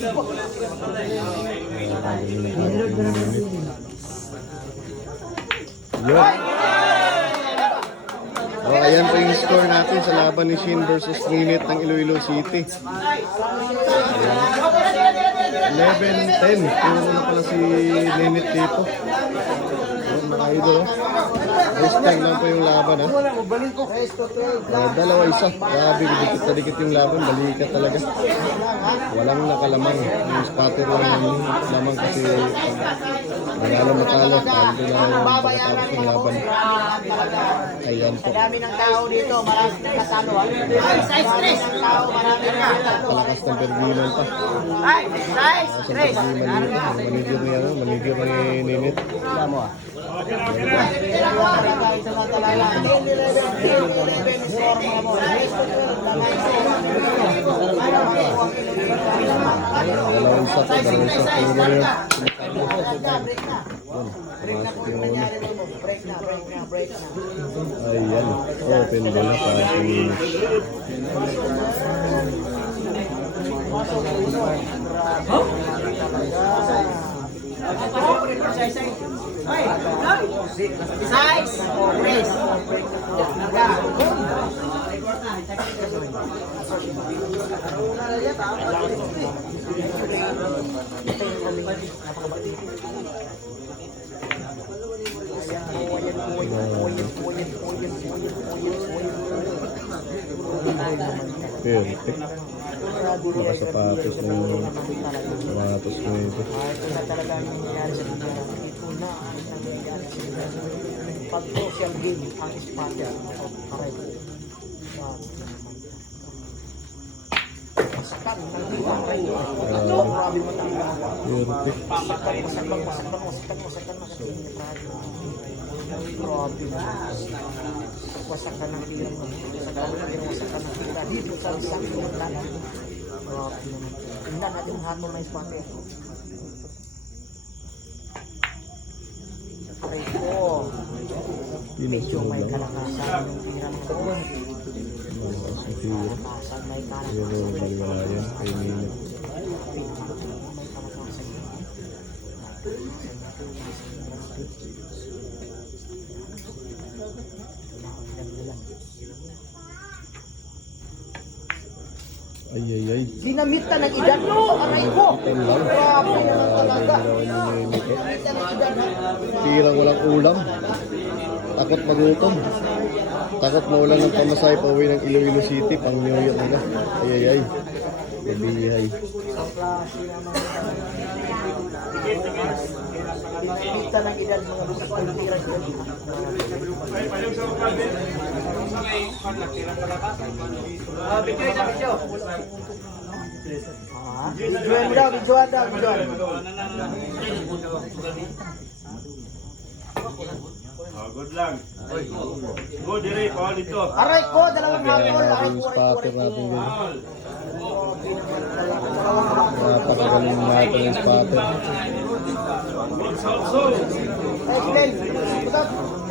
Yun. Oh, ayan po yung score natin sa laban ni Shin versus Ninit ng Iloilo City. 11-10. Puro na pala si Ninit dito. Ayan, mga idol. First time lang po yung laban. Dalawa isa. Grabe, dikit na dikit yung laban. Balikat talaga. Walang nakalamang. Yung spotter lang yung lamang kasi nanalo matalo. Ando na yung pagkatapos ng laban. Ayan po. Dami ng tao dito, maraming nakatalo. Stress! Palakas ng Perdiman pa. Palakas ng Perdiman dito. Manigir ni Ninit. Dalawang sa ayan, open bola para sa Ninit. Size, press. Perfect. Nakasapatos na yung sapatos mo ito. Ito na talaga yung nangyayari sa mga ito na ang nangyayari sa mga pag social game ang spotter correct. Masakan ng iba kayo. Grabe mo talaga. Perfect. Masakan. Grabe mo. Wasakan ng ilang wasakan ng ilang dito sa isang ilang. Grabe naman. Tingnan natin ang hatol na spotter. Rico. Medyo may kalakasan yung tira ng doon. Kalakasan, may kalakasan. Kay Ninit. May kalakasan. Ay. Dinamita ng edad mo, aray ko. Grabe naman talaga. Tirang walang ulam. Takot magutom. Takot mawalan ng pamasay pa uwi ng Iloilo City. Pang New Year nila. Ay. Babihay. Dinamita ng edad mga tira video. Videoan daw. Good lang. Go dire pa dito. Aray ko, dalawang hatol. Aray ko, Spotter natin din. Napakagaling natin yung spotter. explain.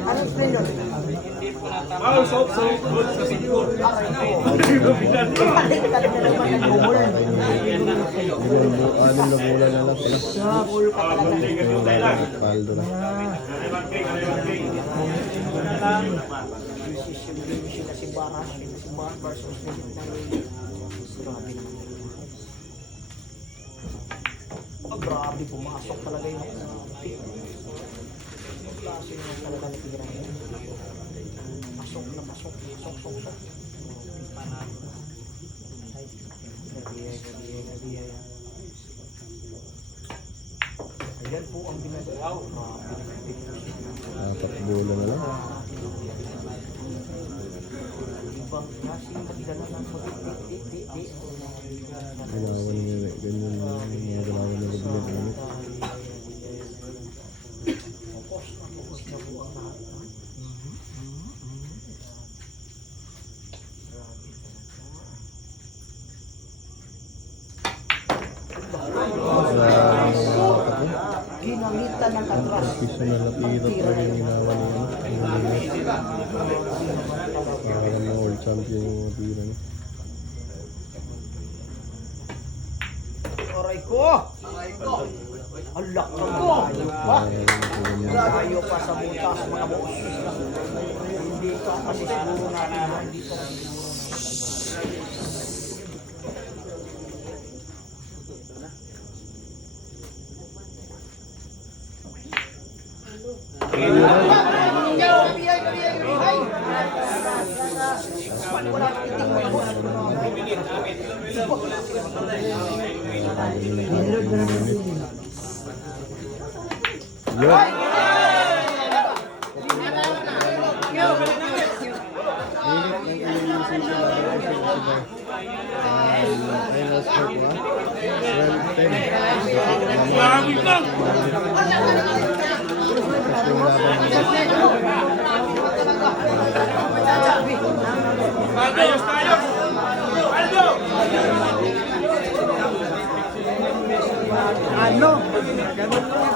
Ano explain yun? So good sa singkot. Ano na bola na lang pala. Paldo na. Si Baras versus grabe, pumasok talaga yung klase yung talaga natira niya. Pasok. Ayan po ang ginagawa. Apat bola na lang. Ibang klase yung magdala ng magdala. Galawan nila. Ganyan mga galawan nila bilang. Ginamitan ng atras. Piso na lapira talaga yung ginawa niya. Parang mga world champion yung mga tira niya. aray ko! Alak ka malayo pa! Malayo pa sa butas mga boss. Hindi ka kasi siguro natin na hindi ka Yun. Init ng ililisin sila. Final score po 12-10. Kasing laban Ayos tayo! Aldo! ano?